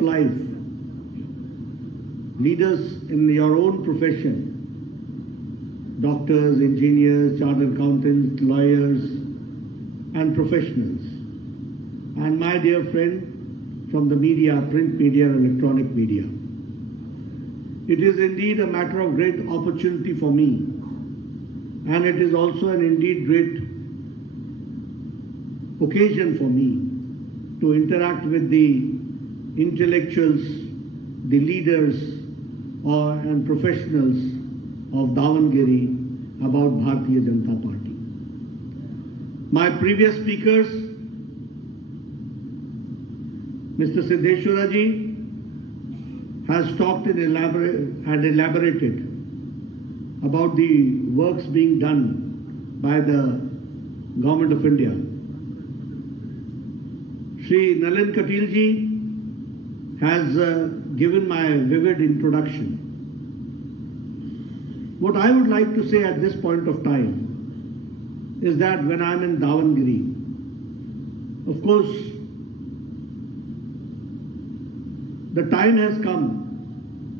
of life, leaders in your own profession, doctors, engineers, chartered accountants, lawyers, and professionals, and my dear friend from the media, print media, electronic media. It is indeed a matter of great opportunity for me, and it is also an indeed great occasion for me to interact with the intellectuals, the leaders and professionals of Davanagere about Bharatiya Janata Party. My previous speakers, Mr. Siddheshwaraji, has talked and elaborated about the works being done by the Government of India. Shri Nalin Katilji has given my vivid introduction. What I would like to say at this point of time is that when I'm in Davanagere, of course, the time has come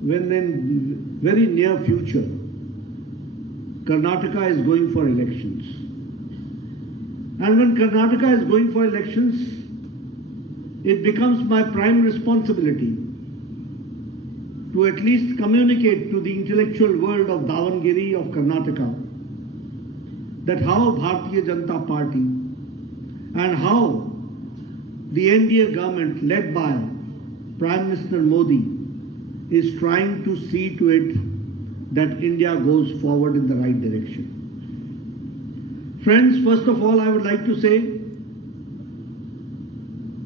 when in very near future, Karnataka is going for elections. And when Karnataka is going for elections, it becomes my prime responsibility to at least communicate to the intellectual world of Davanagere, of Karnataka, that how Bharatiya Janata Party and how the NDA government led by Prime Minister Modi is trying to see to it that India goes forward in the right direction. Friends, first of all, I would like to say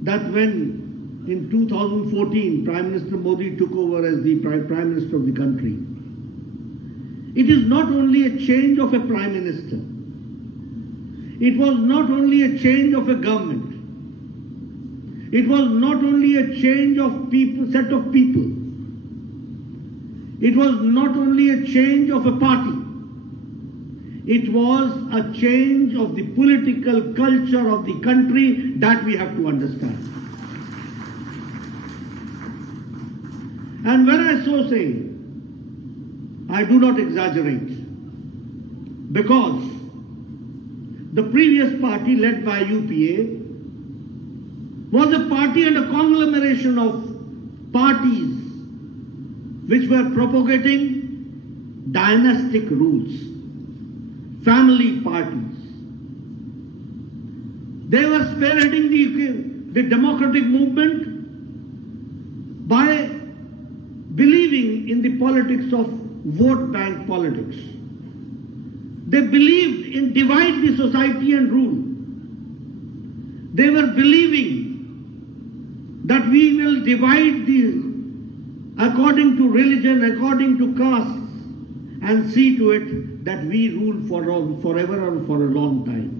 that when in 2014 Prime Minister Modi took over as the Prime Minister of the country, it is not only a change of a Prime Minister, it was not only a change of a government, it was not only a change of people, set of people, it was not only a change of a party, it was a change of the political culture of the country that we have to understand. And when I so say, I do not exaggerate, because the previous party led by UPA was a party and a conglomeration of parties which were propagating dynastic rules, family parties. They were spearheading the democratic movement by believing in the politics of vote bank politics. They believed in divide the society and rule. They were believing that we will divide according to religion, according to caste, and see to it that we rule forever or for a long time.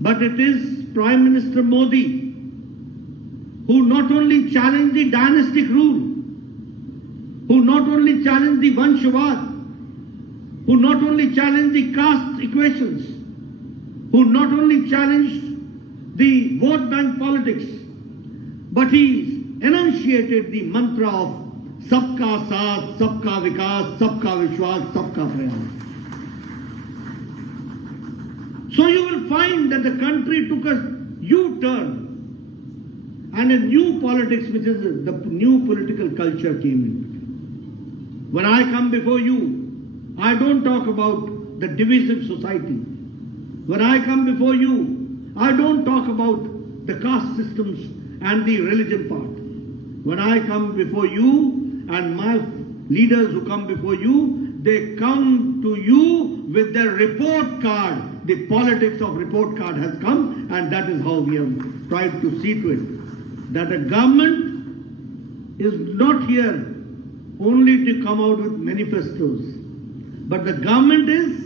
But it is Prime Minister Modi who not only challenged the dynastic rule, who not only challenged the Vanshavad, who not only challenged the caste equations, who not only challenged the vote bank politics, but he enunciated the mantra of Sabka Saath, Sabka Vikas, Sabka Vishwas, Sabka Prayas. So you will find that the country took a U-turn and a new politics, which is the new political culture, came in. When I come before you, I don't talk about the divisive society. When I come before you, I don't talk about the caste systems and the religion part. When I come before you and my leaders who come before you, they come to you with their report card. The politics of report card has come, and that is how we have tried to see to it. That the government is not here only to come out with manifestos, but the government is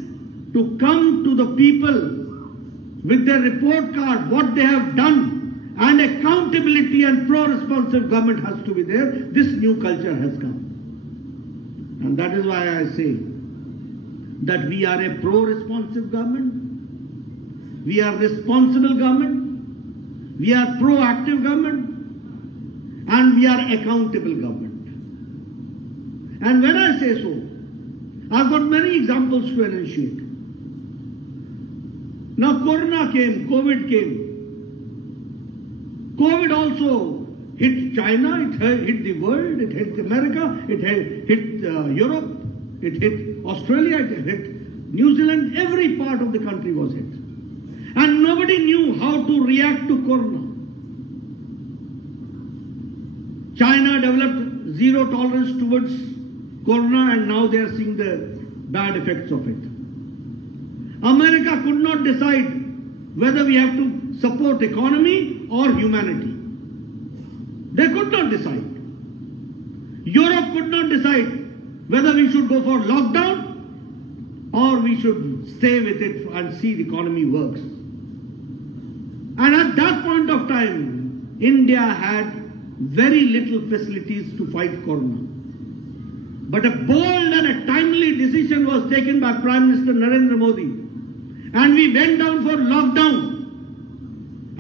to come to the people with their report card, what they have done, and accountability and pro-responsive government has to be there. This new culture has come. And that is why I say that we are a pro-responsive government, we are responsible government, we are proactive government, and we are accountable government. And when I say so, I've got many examples to enunciate. Now Corona came, COVID came. COVID also hit China, it hit the world, it hit America, it hit Europe, it hit Australia, it hit New Zealand, every part of the country was hit. And nobody knew how to react to Corona. China developed zero tolerance towards Corona and now they are seeing the bad effects of it. America could not decide whether we have to support economy or humanity. They could not decide. Europe could not decide whether we should go for lockdown or we should stay with it and see the economy works. And at that point of time, India had very little facilities to fight Corona. But a bold and a timely decision was taken by Prime Minister Narendra Modi. And we went down for lockdown.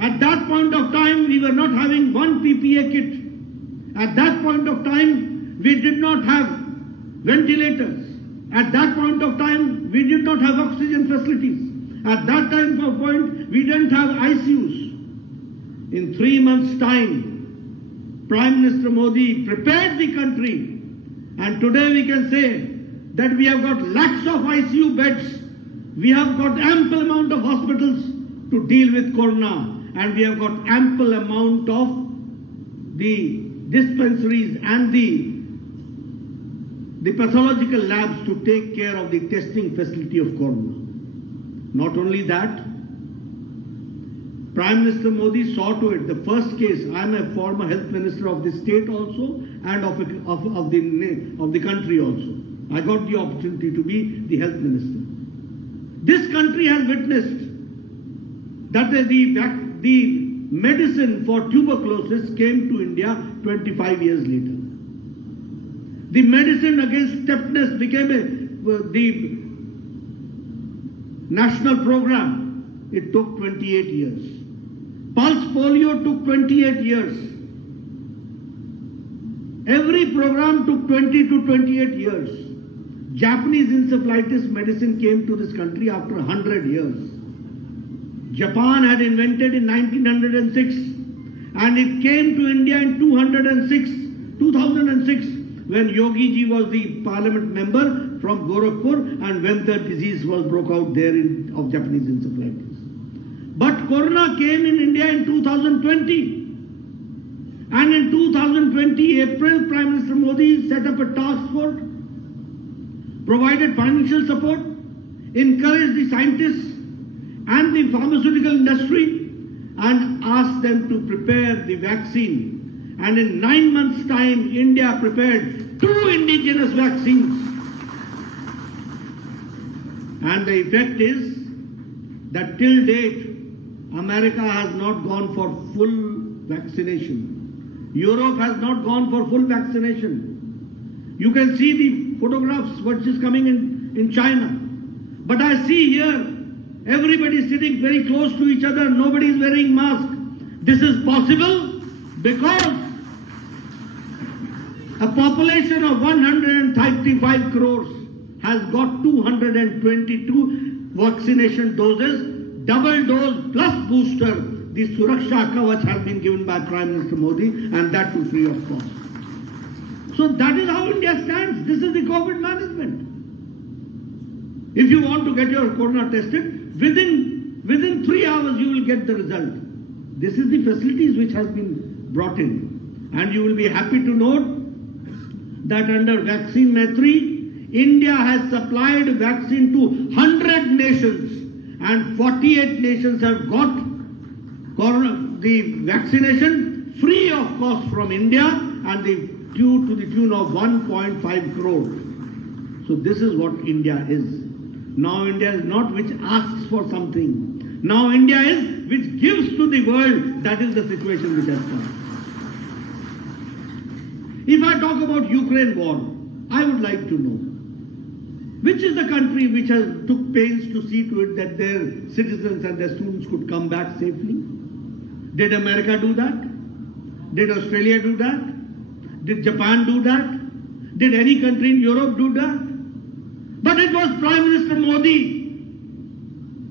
At that point of time, we were not having one PPE kit. At that point of time, we did not have ventilators. At that point of time, we did not have oxygen facilities. At that time point, we didn't have ICUs. In 3 months' time, Prime Minister Modi prepared the country. And today we can say that we have got lakhs of ICU beds. We have got ample amount of hospitals to deal with Corona. And we have got ample amount of the dispensaries and the pathological labs to take care of the testing facility of Corona. Not only that, Prime Minister Modi saw to it, the first case, I am a former health minister of the state also and of the country also. I got the opportunity to be the health minister. This country has witnessed that the medicine for tuberculosis came to India 25 years later. The medicine against tetanus became the national program. It took 28 years. Pulse polio took 28 years. Every program took 20 to 28 years. Japanese encephalitis medicine came to this country after 100 years. Japan had invented in 1906 and it came to India in 2006 when Yogi ji was the parliament member from Gorakhpur and when the disease was broke out there of Japanese encephalitis. But Corona came in India in 2020. And in 2020 April, Prime Minister Modi set up a task force, provided financial support, encouraged the scientists and the pharmaceutical industry and asked them to prepare the vaccine. And in 9 months' time, India prepared 2 indigenous vaccines. And the effect is that till date, America has not gone for full vaccination. Europe has not gone for full vaccination. You can see the photographs, what is coming in China. But I see here, everybody sitting very close to each other, nobody is wearing mask. This is possible because a population of 135 crores has got 222 vaccination doses, double dose plus booster. The Suraksha Kavach has been given by Prime Minister Modi and that too free of cost. So that is how India stands. This is the COVID management. If you want to get your corona tested, within 3 hours you will get the result. This is the facilities which has been brought in. And you will be happy to note that under Vaccine Maitri, India has supplied vaccine to 100 nations and 48 nations have got the vaccination free of cost from India and to the tune of 1.5 crore. So this is what India is. Now India is not which asks for something. Now India is which gives to the world. That is the situation which has come. If I talk about Ukraine war, I would like to know, which is the country which has took pains to see to it that their citizens and their students could come back safely? Did America do that? Did Australia do that? Did Japan do that? Did any country in Europe do that? But it was Prime Minister Modi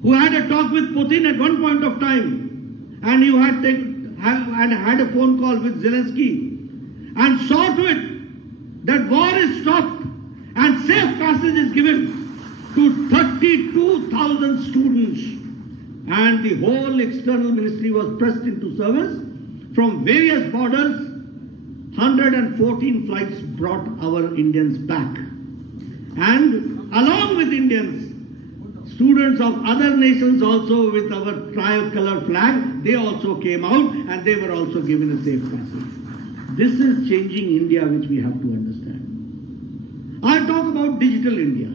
who had a talk with Putin at one point of time, and you had a phone call with Zelensky, and saw to it that war is stopped and safe passage is given to 32,000 students, and the whole external ministry was pressed into service. From various borders, 114 flights brought our Indians back. And along with Indians, students of other nations also with our tricolor flag, they also came out and they were also given a safe passage. This is changing India, which we have to understand. I talk about digital India.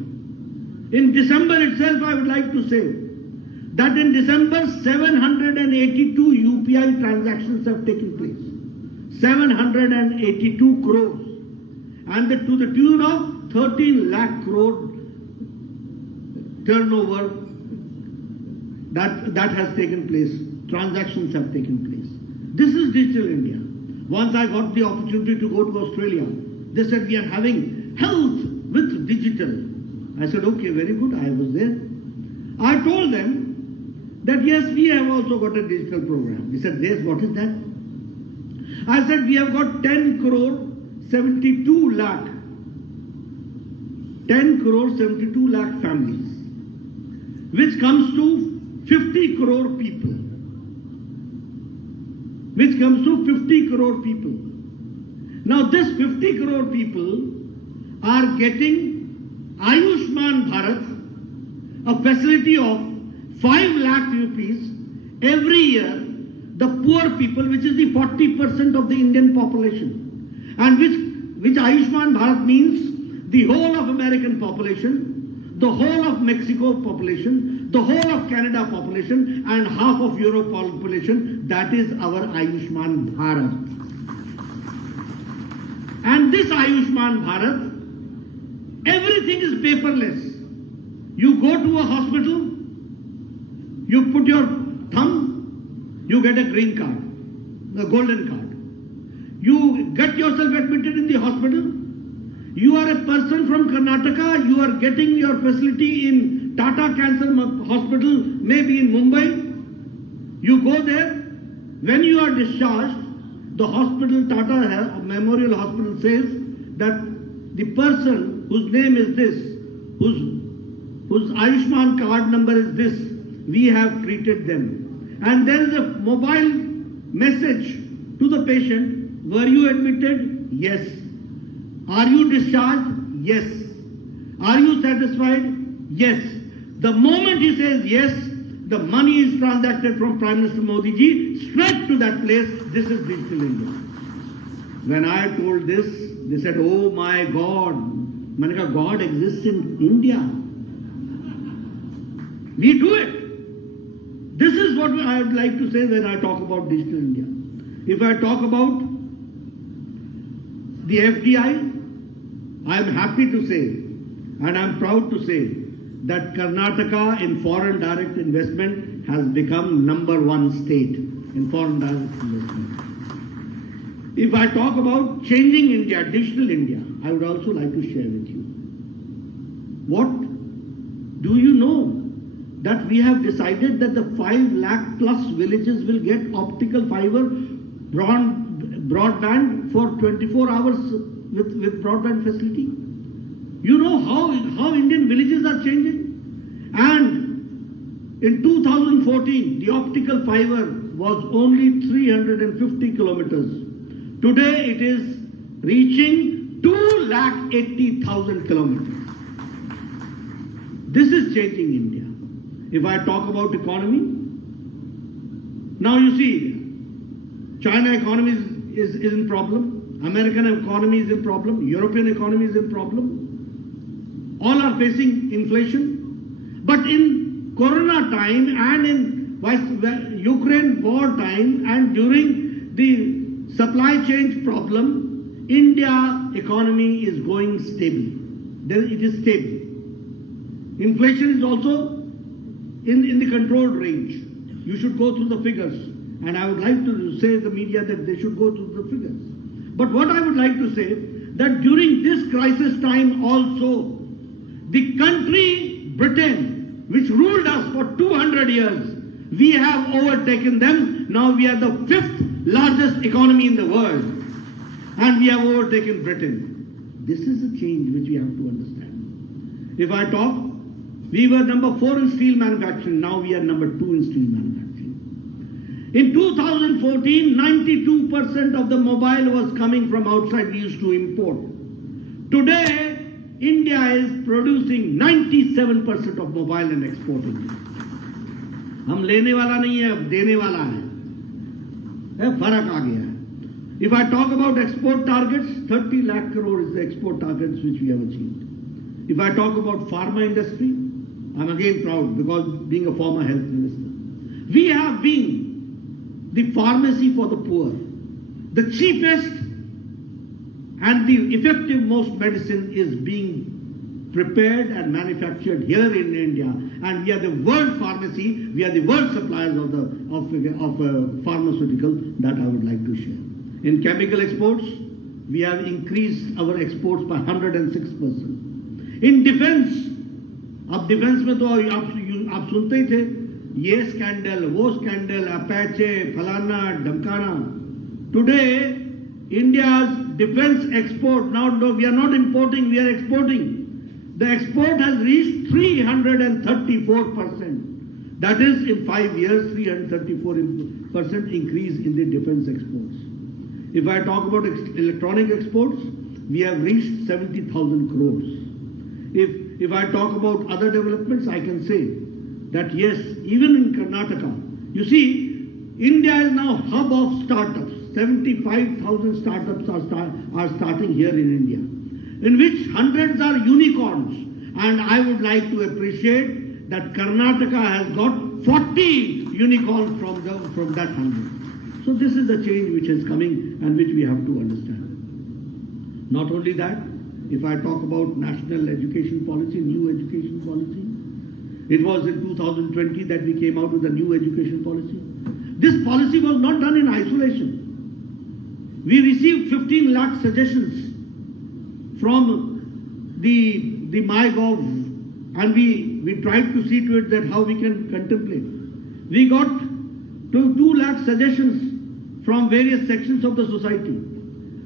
In December itself, I would like to say that in December, 782 UPI transactions have taken place. 782 crores. And to the tune of 13 lakh crore turnover that has taken place. Transactions have taken place. This is digital India. Once I got the opportunity to go to Australia, they said we are having health with digital. I said, okay, very good. I was there. I told them that yes, we have also got a digital program. He said, yes, what is that? I said, we have got 10 crore 72 lakh. 10 crore 72 lakh families, which comes to 50 crore people. Which comes to 50 crore people. Now this 50 crore people are getting Ayushman Bharat, a facility of 5 lakh rupees every year, the poor people, which is the 40% of the Indian population, and which Ayushman Bharat means the whole of American population, the whole of Mexico population, the whole of Canada population, and half of Europe population. That is our Ayushman Bharat. And this Ayushman Bharat, everything is paperless. You go to a hospital, you put your thumb, you get a green card, a golden card. You get yourself admitted in the hospital. You are a person from Karnataka, you are getting your facility in Tata Cancer Hospital, maybe in Mumbai. You go there. When you are discharged, the hospital, Tata Memorial Hospital, says that the person whose name is this, whose Ayushman card number is this, we have treated them. And there is a mobile message to the patient, were you admitted? Yes. Are you discharged? Yes. Are you satisfied? Yes. The moment he says yes, the money is transacted from Prime Minister Modi ji straight to that place. This is digital India. When I told this, they said, oh my God. Manika, God exists in India. We do it. This is what I would like to say when I talk about digital India. If I talk about the FDI, I am happy to say, and I am proud to say, that Karnataka in foreign direct investment has become #1 state in foreign direct investment. If I talk about changing India, digital India, I would also like to share with you. What do you know? That we have decided that the 5 lakh plus villages will get optical fiber broadband for 24 hours with broadband facility. You know how Indian villages are changing? And in 2014, the optical fiber was only 350 kilometers. Today it is reaching 2,80,000 kilometers. This is changing India. If I talk about economy, now you see, China economy is in problem, American economy is in problem, European economy is in problem. All are facing inflation. But in Corona time and in Ukraine war time and during the supply chain problem, India economy is going stable. It is stable. Inflation is also in the controlled range. You should go through the figures. And I would like to say to the media that they should go to the figures. But what I would like to say, that during this crisis time also, the country, Britain, which ruled us for 200 years, we have overtaken them. Now we are the 5th largest economy in the world. And we have overtaken Britain. This is a change which we have to understand. If I talk, we were number 4 in steel manufacturing. Now we are number 2 in steel manufacturing. In 2014, 92% of the mobile was coming from outside. We used to import. Today, India is producing 97% of mobile and exporting. हम लेने वाला नहीं है, अब देने वाला है फर्क आ गया है. If I talk about export targets, 30 lakh crore is the export targets which we have achieved. If I talk about pharma industry, I'm again proud because being a former health minister. We have been the pharmacy for the poor, the cheapest and the effective most medicine is being prepared and manufactured here in India, and we are the world pharmacy, we are the world suppliers of pharmaceutical. That I would like to share. In chemical exports, we have increased our exports by 106%. In defense, अब defence में तो आप सुनते ही थे, ये scandal, वो scandal, अपैचे, फलाना, ढमकाना. Today, India's defense export, now we are not importing, we are exporting. The export has reached 334%. That is, in 5 years, 334% increase in the defense exports. If I talk about electronic exports, we have reached 70,000 crores. If I talk about other developments, I can say that yes, even in Karnataka, you see, India is now hub of startups. 75,000 startups are starting here in India, in which hundreds are unicorns. And I would like to appreciate that Karnataka has got 40 unicorns from that 100. So this is the change which is coming and which we have to understand. Not only that, if I talk about national education policy, new education policy, it was in 2020 that we came out with a new education policy. This policy was not done in isolation. We received 15 lakh suggestions from the MyGov, and we tried to see to it that how we can contemplate. We got to 2 lakh suggestions from various sections of the society,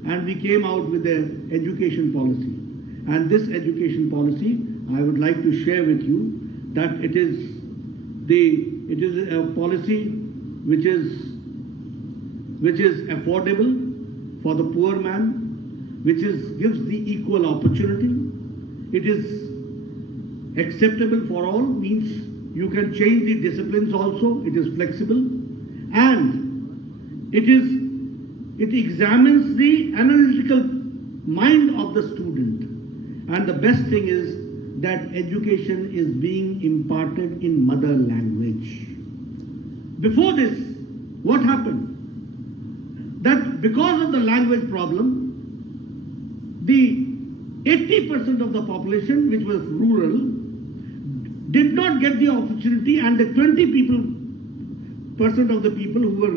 and we came out with an education policy. And this education policy, I would like to share with you that it is a policy which is affordable for the poor man, which gives the equal opportunity. It is acceptable for all, means you can change the disciplines also. It is flexible, and it examines the analytical mind of the student. And the best thing is that education is being imparted in mother language. Before this, what happened? That because of the language problem, the 80% of the population, which was rural, did not get the opportunity, and the 20% of the people who were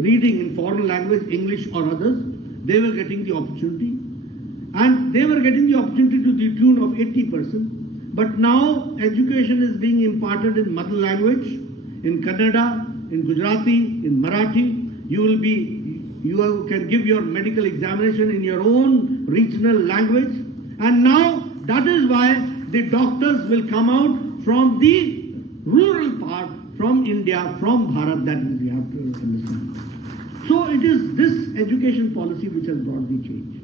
reading in foreign language, English or others, they were getting the opportunity. And they were getting the opportunity to the tune of 80%. But now education is being imparted in mother language, in Kannada, in Gujarati, in Marathi. You can give your medical examination in your own regional language. And now that is why the doctors will come out from the rural part, from India, from Bharat. That we have to understand. So it is this education policy which has brought the change.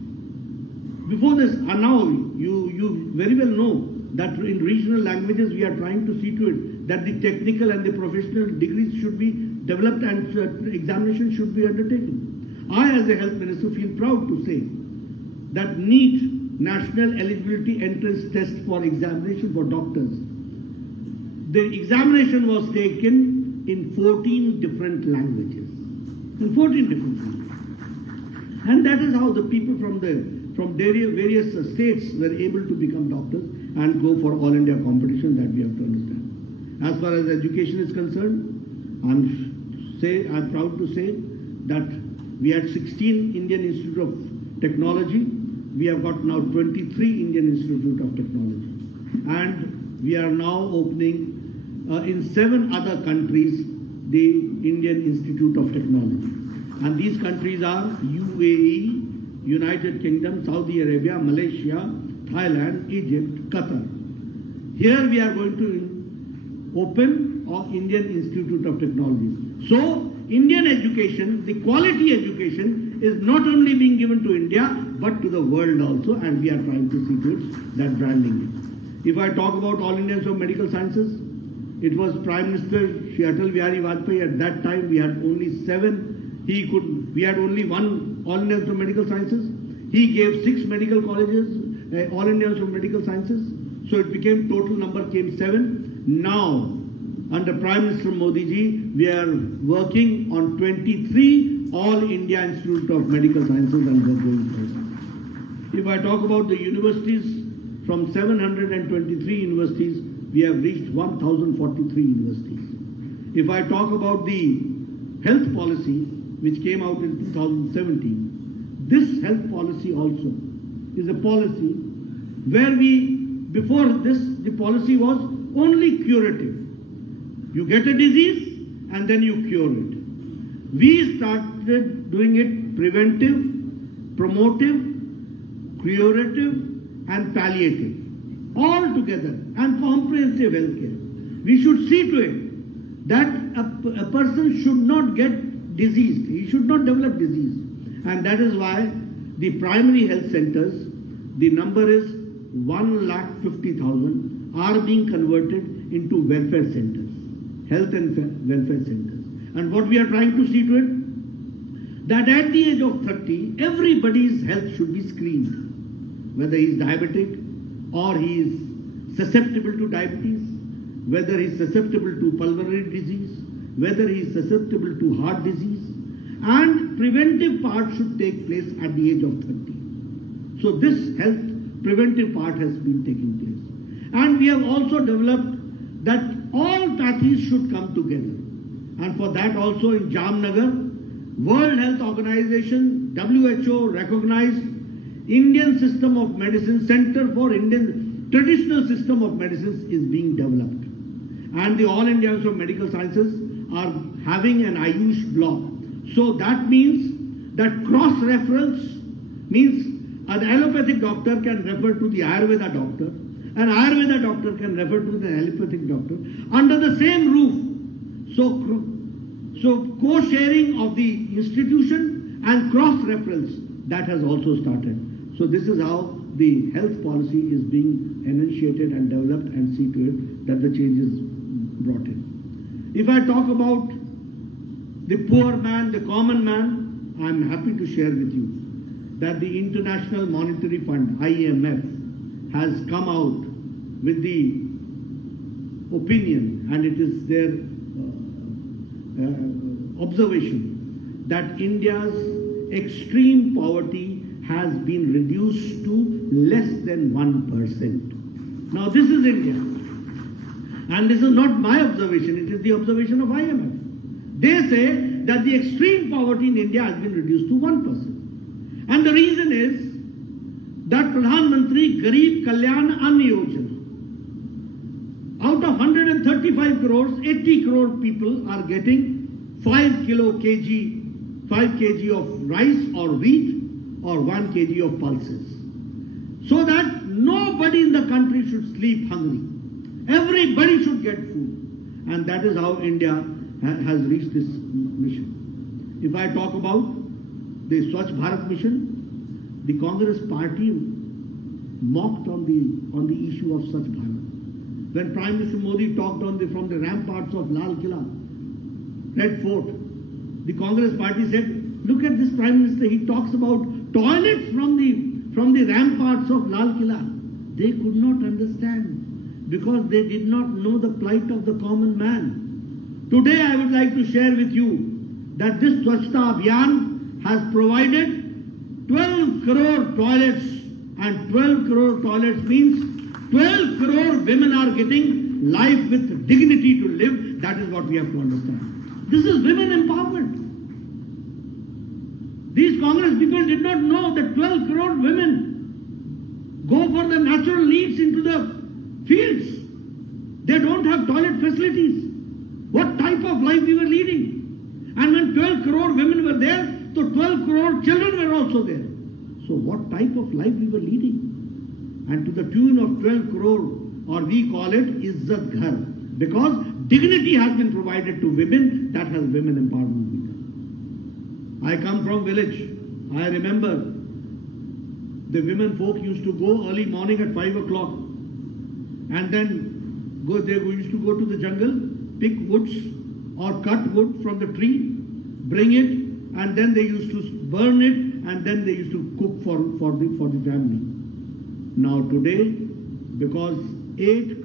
Before this, and now you very well know that in regional languages we are trying to see to it that the technical and the professional degrees should be developed and examination should be undertaken. I, as a health minister, feel proud to say that NEET, National Eligibility Entrance Test for Examination for Doctors, the examination was taken in 14 different languages. In 14 different languages. And that is how the people from various states were able to become doctors and go for all India competition. That we have to understand. As far as education is concerned, I'm I'm proud to say that we had 16 Indian Institute of Technology. We have got now 23 Indian Institute of Technology. And we are now opening in 7 other countries the Indian Institute of Technology. And these countries are UAE, United Kingdom, Saudi Arabia, Malaysia, Thailand, Egypt, Qatar. Here we are going to open our Indian Institute of Technology. So, Indian education, the quality education, is not only being given to India, but to the world also, and we are trying to see to it that branding. If I talk about All Indians of Medical Sciences, it was Prime Minister Shri Atal Bihari Vajpayee. At that time, we had only 7. We had only 1 All Indians of Medical Sciences. He gave 6 medical colleges, All Indians of Medical Sciences. So it became, total number came 7. Now, under Prime Minister Modi ji, we are working on 23 All India Institute of Medical Sciences, and we are going forward. If I talk about the universities, from 723 universities, we have reached 1,043 universities. If I talk about the health policy, which came out in 2017, this health policy also is a policy where before this, the policy was only curative. You get a disease and then you cure it. We started doing it preventive, promotive, curative and palliative, all together, and comprehensive healthcare. We should see to it that a person should not get diseased. He should not develop disease. And that is why the primary health centers, the number is 1,50,000, are being converted into welfare centers, health and welfare centers. And what we are trying to see to it, that at the age of 30, everybody's health should be screened. Whether he is diabetic or he is susceptible to diabetes, whether he is susceptible to pulmonary disease, whether he is susceptible to heart disease, and preventive part should take place at the age of 30. So this health preventive part has been taking place. And we have also developed that all pathis should come together. And for that also in Jamnagar, World Health Organization, WHO recognized Indian System of Medicine, Center for Indian Traditional System of Medicines is being developed. And the All Indians of Medical Sciences are having an Ayush block. So that means that cross-reference means an allopathic doctor can refer to the Ayurveda doctor, an Ayurveda doctor can refer to the allopathic doctor under the same roof. So co-sharing of the institution and cross-reference, that has also started. So this is how the health policy is being enunciated and developed, and see to it that the change is brought in. If I talk about the poor man, the common man, I am happy to share with you that the International Monetary Fund, IMF, has come out with the opinion, and it is their observation, that India's extreme poverty has been reduced to less than 1%. Now this is India. And this is not my observation, it is the observation of IMF. They say that the extreme poverty in India has been reduced to 1%. And the reason is that Pradhan Mantri Garib Kalyan Ann Yojana, out of 135 crores, 80 crore people are getting 5 kg of rice or wheat or 1 kg of pulses. So that nobody in the country should sleep hungry. Everybody should get food. And that is how India has reached this mission. If I talk about the Swachh Bharat mission, the Congress party mocked on the issue of Swachh Bharat. When Prime Minister Modi talked from the ramparts of Lal Killa, Red Fort, the Congress party said, look at this Prime Minister, he talks about toilets from the ramparts of Lal Killa. They could not understand because they did not know the plight of the common man. Today I would like to share with you that this Swachhta Abhiyan has provided 12 crore toilets, and 12 crore toilets means 12 crore women are getting life with dignity to live. That is what we have to understand. This is women empowerment. These Congress people did not know that 12 crore women go for the natural needs into the fields. They don't have toilet facilities. What type of life we were leading? And when 12 crore women were there, so 12 crore children were also there. So what type of life we were leading? And to the tune of 12 crore, or we call it Izzat Ghar, because dignity has been provided to women, that has women empowerment been done. I come from village. I remember the women folk used to go early morning at 5 o'clock and then they used to go to the jungle, pick woods or cut wood from the tree, bring it, and then they used to burn it, and then they used to cook for the family. Now today, because 11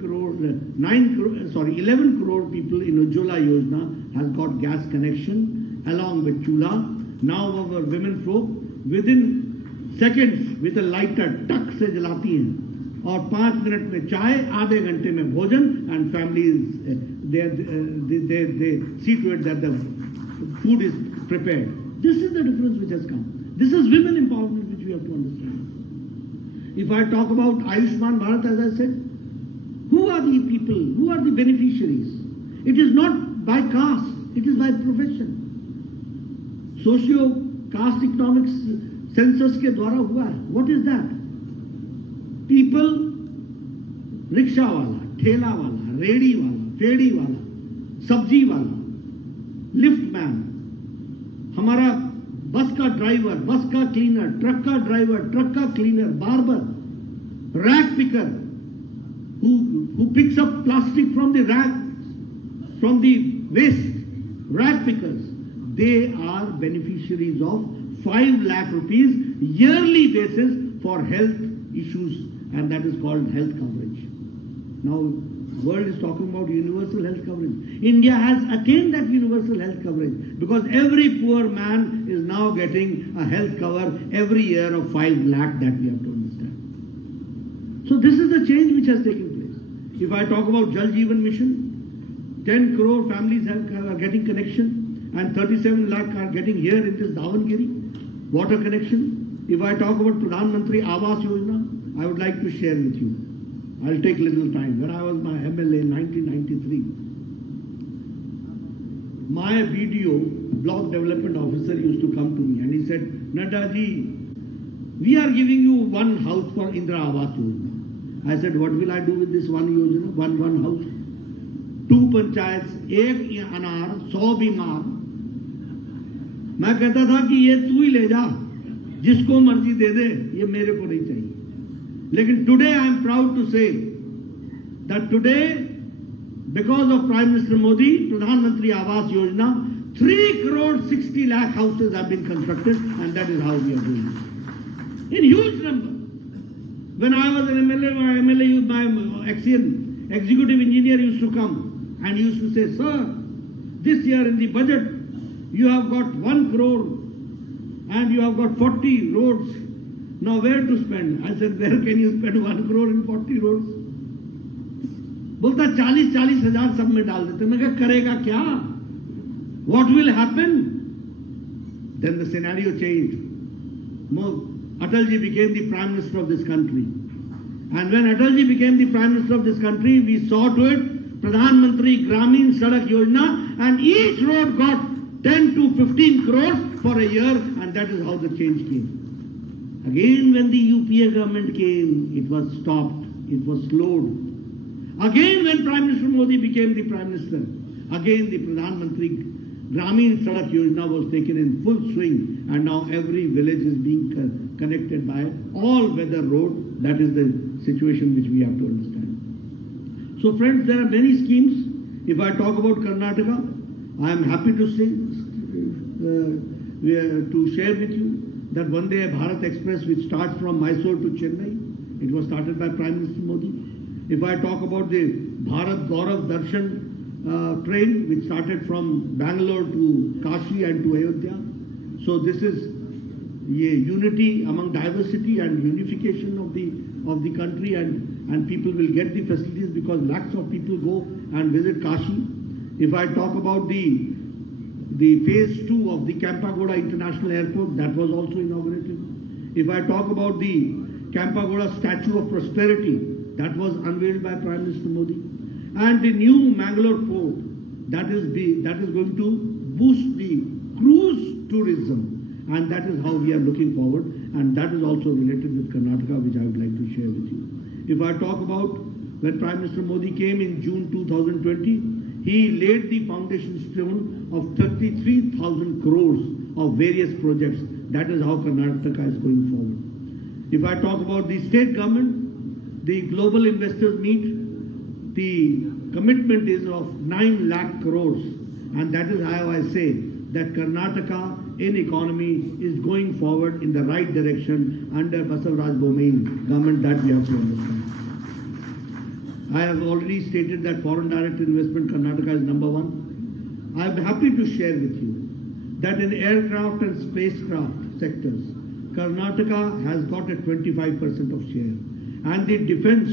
crore people in Ujjwala Yojana has got gas connection along with chula. Now our women folk within seconds with a lighter tuck se jalati hain, और 5 minute में चाय, आधे घंटे में भोजन, and families they see to it that the food is prepared. This is the difference which has come. This is women empowerment which we have to understand. If I talk about Ayushman Bharat, as I said, who are the people? Who are the beneficiaries? It is not by caste, it is by profession. Socio-caste economics census के द्वारा हुआ है. What is that? People, rickshaw wala, thela wala, ready wala, फेड़ी wala, सब्जी wala, lift man, हमारा बस का driver, बस का क्लीनर, ट्रक का ड्राइवर, ट्रक का cleaner, barber, rag picker, who picks up plastic from the waste, rag pickers, they are beneficiaries of 5 lakh rupees yearly basis for health issues, and that is called health coverage. Now, the world is talking about universal health coverage. India has attained that universal health coverage because every poor man is now getting a health cover every year of 5 lakh, that we have to understand. So this is the change which has taken place. If I talk about Jal Jeevan Mission, 10 crore families are getting connection, and 37 lakh are getting here in this Davanagere water connection. If I talk about Pradhan Mantri Awas Yojana, I would like to share with you. I'll take little time. When I was my MLA in 1993, my BDO, Block Development Officer, used to come to me and he said, Nadda ji, we are giving you one house for Indra Awas Yojana. I said, what will I do with this one Yojana, one house? 2 panchayats, 1 anar, 100 बीमार. मैं कहता था कि ये तू ही ले जा, जिसको मर्जी दे दे, ये मेरे को नहीं चाहिए. लेकिन today I am proud to say that today, because of Prime Minister Modi, Pradhan Mantri Awas Yojana, 3 crore 60 lakh houses have been constructed, and that is how we are doing it. In huge number. When I was an MLA, my executive engineer used to come and he used to say, sir, this year in the budget, you have got 1 crore and you have got 40 roads. Now where to spend? I said, where can you spend 1 crore in 40 roads? बोलता 40,000 सब में डाल देते. मैं कहा करेगा क्या? What will happen? Then the scenario changed. Atalji became the Prime Minister of this country. And when Atalji became the Prime Minister of this country, we saw to it Pradhan Mantri Gramin Sadak Yojana, and each road got 10 to 15 crores for a year, and that is how the change came. Again, when the UPA government came, it was stopped, it was slowed. Again, when Prime Minister Modi became the Prime Minister, again the Pradhan Mantri Gramin Sadak Yojana was taken in full swing, and now every village is being connected by all-weather road. That is the situation which we have to understand. So friends, there are many schemes. If I talk about Karnataka, I am happy to say, to share with you that Vande Bharat Express, which starts from Mysore to Chennai, it was started by Prime Minister Modi. If I talk about the Bharat Gaurav Darshan train, which started from Bangalore to Kashi and to Ayodhya. So this is unity among diversity and unification of the country, and people will get the facilities because lakhs of people go and visit Kashi. If I talk about the the phase 2 of the Kempagoda International Airport, that was also inaugurated. If I talk about the Kempagoda Statue of Prosperity, that was unveiled by Prime Minister Modi. And the new Mangalore port, that is going to boost the cruise tourism, and that is how we are looking forward, and that is also related with Karnataka, which I would like to share with you. If I talk about when Prime Minister Modi came in June 2020, he laid the foundation stone of 33,000 crores of various projects. That is how Karnataka is going forward. If I talk about the state government, the global investors meet, the commitment is of 9 lakh crores, and that is how I say that Karnataka in economy is going forward in the right direction under Basavaraj Bommai government. That we have to understand. I have already stated that foreign direct investment, Karnataka is number 1. I am happy to share with you that in aircraft and spacecraft sectors, Karnataka has got a 25% of share. And the defense,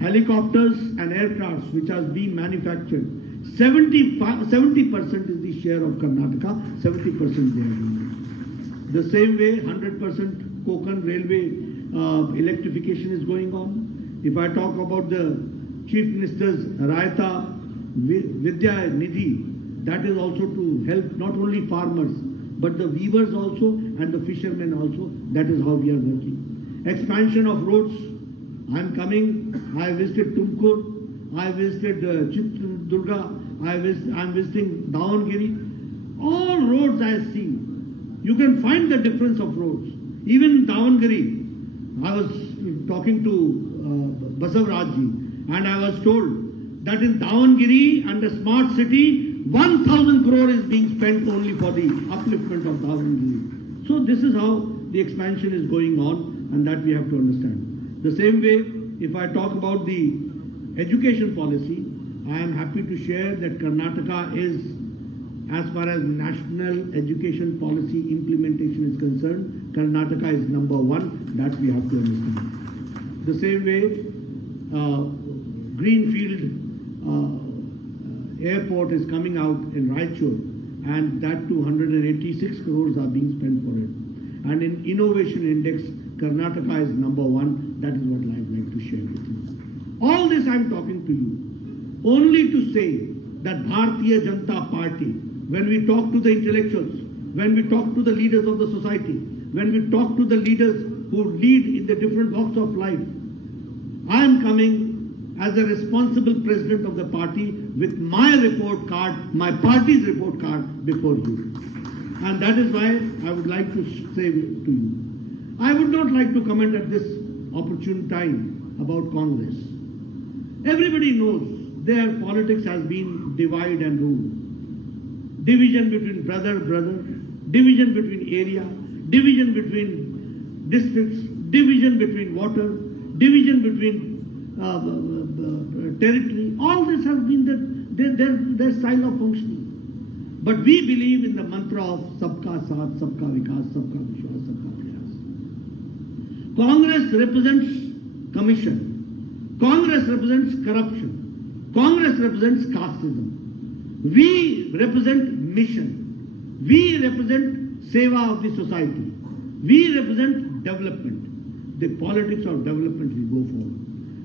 helicopters and aircrafts which are being manufactured, 70% is the share of Karnataka, 70% they are doing. The same way, 100% Konkan railway electrification is going on. If I talk about the Chief Minister's Rayata Vidya Nidhi, that is also to help not only farmers, but the weavers also and the fishermen also. That is how we are working. Expansion of roads. I am coming. I visited Tumkur. I visited Chitradurga. I am visiting Davanagere. All roads I see. You can find the difference of roads. Even Davanagere, I was talking to Basavarajji, and I was told that in Davanagere and the smart city, 1,000 crore is being spent only for the upliftment of Davanagere. So this is how the expansion is going on, and that we have to understand. The same way, if I talk about the education policy, I am happy to share that Karnataka is, as far as national education policy implementation is concerned, Karnataka is number 1. That we have to understand. The same way, Greenfield airport is coming out in Raichur, and that 286 crores are being spent for it. And in innovation index, Karnataka is number 1. That is what I would like to share with you. All this I am talking to you only to say that Bharatiya Janata Party, when we talk to the intellectuals, when we talk to the leaders of the society, when we talk to the leaders who lead in the different walks of life, I am coming as a responsible president of the party with my report card, my party's report card before you. And that is why I would like to say to you, I would not like to comment at this opportune time about Congress. Everybody knows their politics has been divide and rule. Division between brother, division between area, division between districts, division between water, division between territory. All this has been their style of functioning. But we believe in the mantra of Sabka Saath, Sabka Vikas, Sabka Vishwas, Sabka Prayas. Congress represents commission. Congress represents corruption. Congress represents casteism. We represent mission. We represent seva of the society. We represent development. The politics of development will go forward.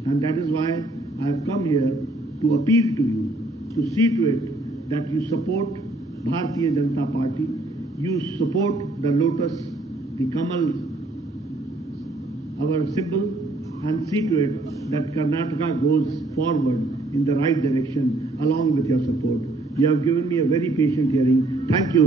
And that is why I have come here to appeal to you, to see to it that you support Bharatiya Janata Party, you support the lotus, the Kamal, our symbol, and see to it that Karnataka goes forward in the right direction along with your support. You have given me a very patient hearing. Thank you.